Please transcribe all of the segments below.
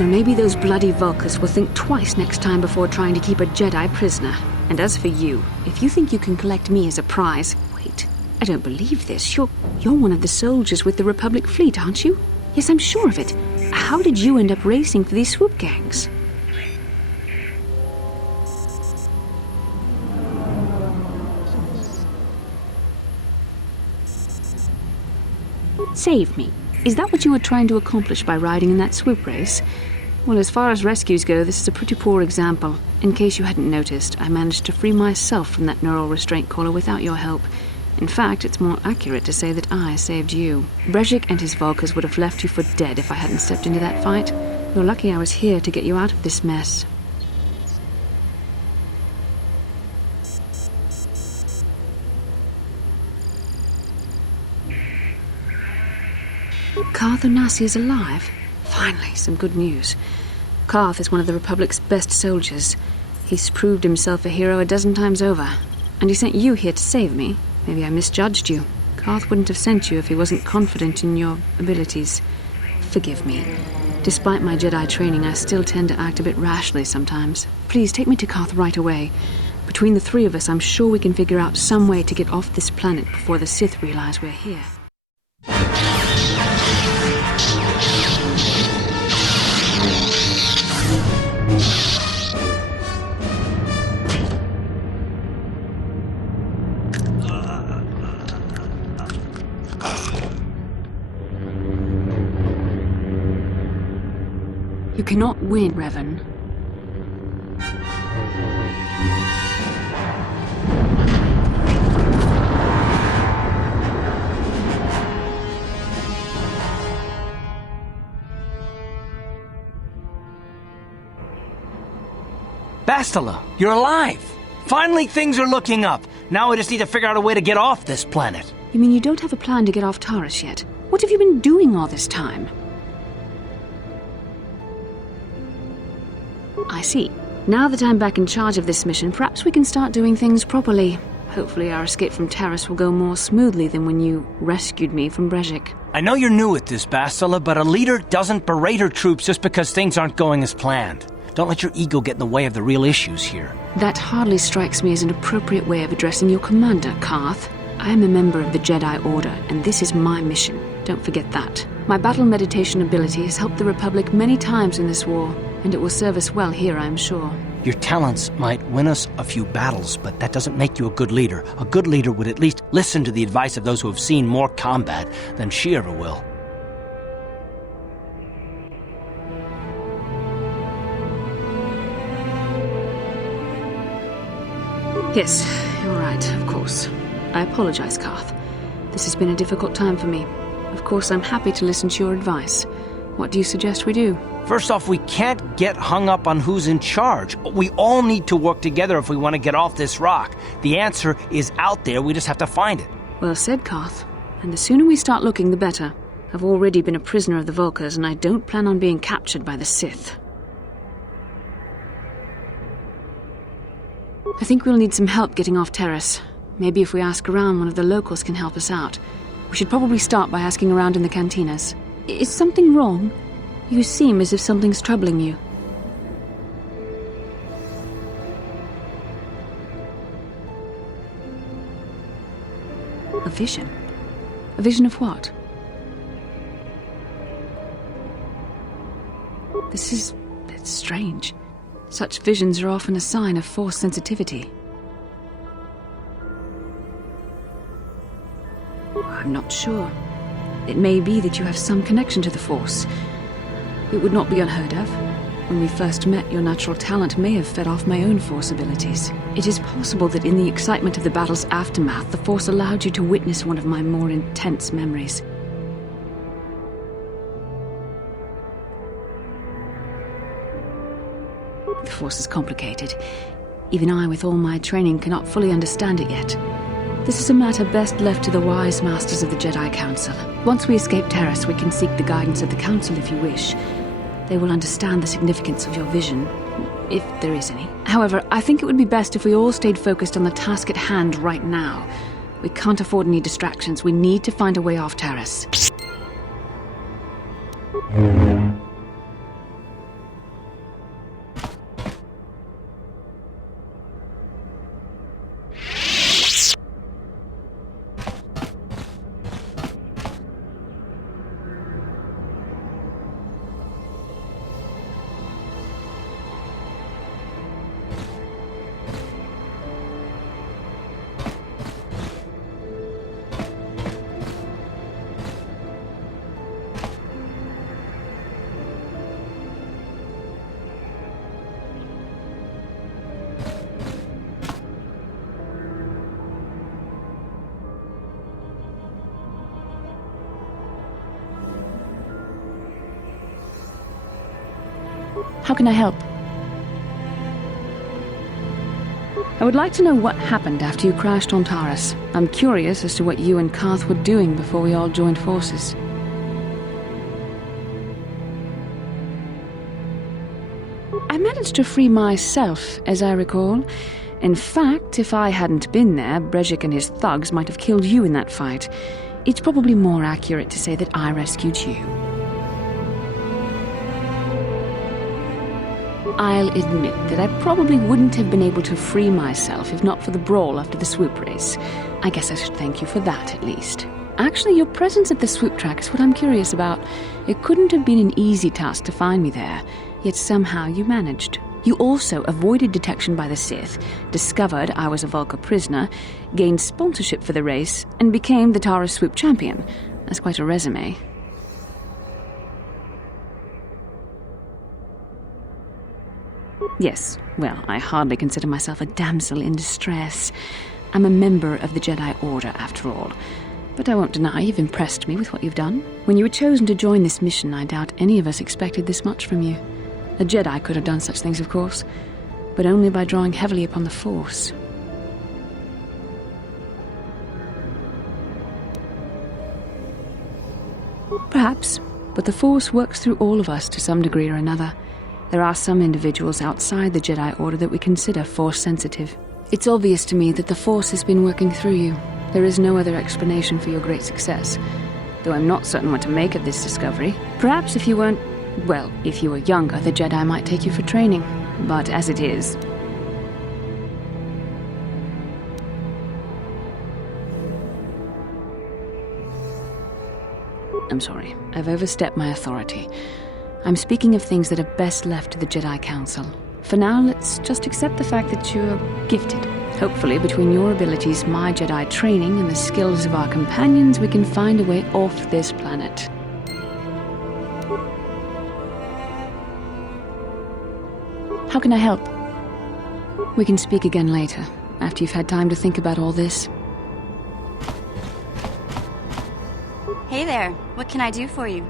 Well, maybe those bloody Vulkars will think twice next time before trying to keep a Jedi prisoner. And as for you, if you think you can collect me as a prize... Wait, I don't believe this. You're one of the soldiers with the Republic fleet, aren't you? Yes, I'm sure of it. How did you end up racing for these swoop gangs? Save me. Is that what you were trying to accomplish by riding in that swoop race? Well, as far as rescues go, this is a pretty poor example. In case you hadn't noticed, I managed to free myself from that neural restraint collar without your help. In fact, it's more accurate to say that I saved you. Brejik and his Vulkars would have left you for dead if I hadn't stepped into that fight. You're lucky I was here to get you out of this mess. Karth Onasi is alive? Finally, some good news. Karth is one of the Republic's best soldiers. He's proved himself a hero a dozen times over. And he sent you here to save me. Maybe I misjudged you. Karth wouldn't have sent you if he wasn't confident in your abilities. Forgive me. Despite my Jedi training, I still tend to act a bit rashly sometimes. Please, take me to Koth right away. Between the three of us, I'm sure we can figure out some way to get off this planet before the Sith realize we're here. You cannot win, Revan. Bastila, you're alive! Finally, things are looking up. Now we just need to figure out a way to get off this planet. You mean you don't have a plan to get off Taurus yet? What have you been doing all this time? I see. Now that I'm back in charge of this mission, perhaps we can start doing things properly. Hopefully our escape from Taurus will go more smoothly than when you rescued me from Brejik. I know you're new at this, Bastila, but a leader doesn't berate her troops just because things aren't going as planned. Don't let your ego get in the way of the real issues here. That hardly strikes me as an appropriate way of addressing your commander, Koth. I am a member of the Jedi Order, and this is my mission. Don't forget that. My battle meditation ability has helped the Republic many times in this war, and it will serve us well here, I am sure. Your talents might win us a few battles, but that doesn't make you a good leader. A good leader would at least listen to the advice of those who have seen more combat than she ever will. Yes, you're right, of course. I apologize, Koth. This has been a difficult time for me. Of course, I'm happy to listen to your advice. What do you suggest we do? First off, we can't get hung up on who's in charge. We all need to work together if we want to get off this rock. The answer is out there, we just have to find it. Well said, Koth. And the sooner we start looking, the better. I've already been a prisoner of the Vulkars, and I don't plan on being captured by the Sith. I think we'll need some help getting off Taurus. Maybe if we ask around, one of the locals can help us out. We should probably start by asking around in the cantinas. Is something wrong? You seem as if something's troubling you. A vision? A vision of what? It's strange. Such visions are often a sign of Force sensitivity. I'm not sure. It may be that you have some connection to the Force. It would not be unheard of. When we first met, your natural talent may have fed off my own Force abilities. It is possible that in the excitement of the battle's aftermath, the Force allowed you to witness one of my more intense memories. The Force is complicated. Even I, with all my training, cannot fully understand it yet. This is a matter best left to the wise masters of the Jedi Council. Once we escape Taurus, we can seek the guidance of the Council if you wish. They will understand the significance of your vision, if there is any. However, I think it would be best if we all stayed focused on the task at hand right now. We can't afford any distractions. We need to find a way off Taurus. How can I help? I would like to know what happened after you crashed on Taurus. I'm curious as to what you and Koth were doing before we all joined forces. I managed to free myself, as I recall. In fact, if I hadn't been there, Brejik and his thugs might have killed you in that fight. It's probably more accurate to say that I rescued you. I'll admit that I probably wouldn't have been able to free myself if not for the brawl after the swoop race. I guess I should thank you for that, at least. Actually, your presence at the swoop track is what I'm curious about. It couldn't have been an easy task to find me there, yet somehow you managed. You also avoided detection by the Sith, discovered I was a Vulca prisoner, gained sponsorship for the race, and became the Tara swoop champion. That's quite a resume. Yes, well, I hardly consider myself a damsel in distress. I'm a member of the Jedi Order, after all. But I won't deny you've impressed me with what you've done. When you were chosen to join this mission, I doubt any of us expected this much from you. A Jedi could have done such things, of course, but only by drawing heavily upon the Force. Perhaps, but the Force works through all of us to some degree or another. There are some individuals outside the Jedi Order that we consider Force-sensitive. It's obvious to me that the Force has been working through you. There is no other explanation for your great success, though I'm not certain what to make of this discovery. Perhaps if you weren't... well, if you were younger, the Jedi might take you for training. But as it is... I'm sorry. I've overstepped my authority. I'm speaking of things that are best left to the Jedi Council. For now, let's just accept the fact that you're gifted. Hopefully, between your abilities, my Jedi training, and the skills of our companions, we can find a way off this planet. How can I help? We can speak again later, after you've had time to think about all this. Hey there, what can I do for you?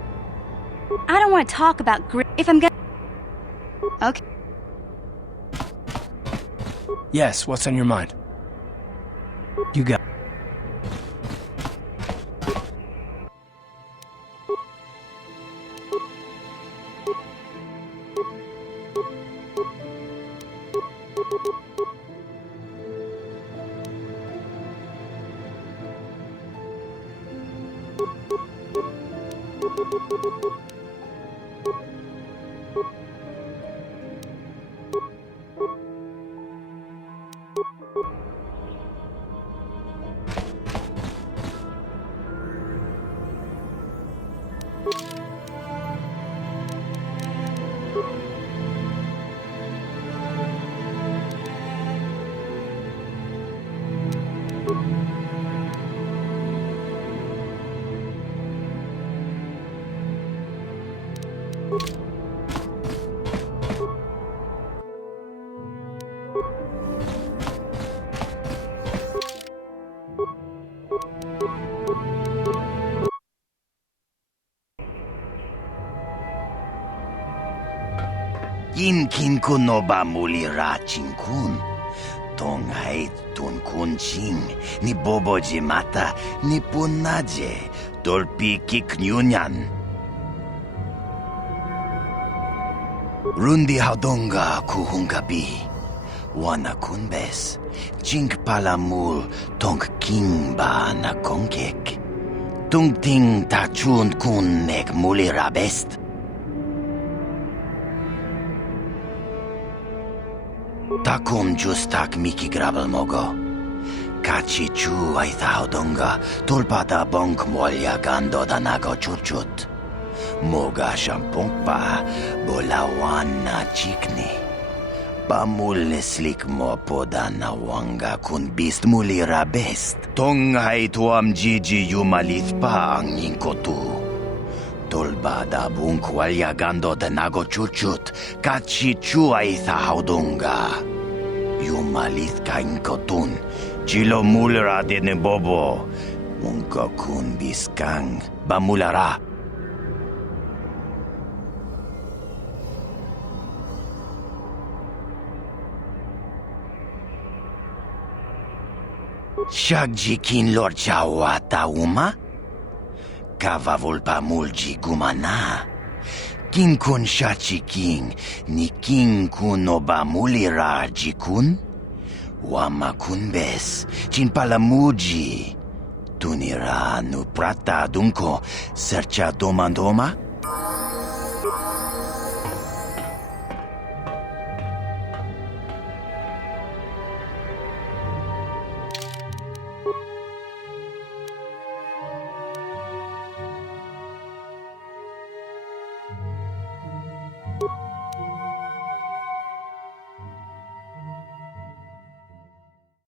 I don't want to talk about if I'm gonna... Okay. Yes, what's on your mind? You got... Kin kun no ba muli ra ching kun. Tong hai tun kun ching. Ni bobo jimata ni punaje. Dolpi kiknyunyan. Rundi haudonga kuhungabi. Wana kunbes. Chink palamul tong king ba na konkek. Tung ting ta chun kun nek muli ra best. Takum justak miki grabel mogo. Kachi chu ay thaudonga tulpada bonk molya gando danago churchut. Moga shampongpa bolawan na chikni. Pamul neslik mo poda na wanga kun bist muli rabest. Tong ay tuam jiji yumalit pa ang ninkotu. Tulbada bunk walya gando danago churchut. Kachi chu ay thaudonga. Yumalit kain kotun, chilo mulera de bobo, munka kun biskang, bamulara. Shagjikin lor chawata uma? Kavavulpa mulji gumana. King kun shachi king, ni king kun oba mulira jikun? Wama kun bes, chin palamuji. Tunira nu prata dunko, sercha domandoma?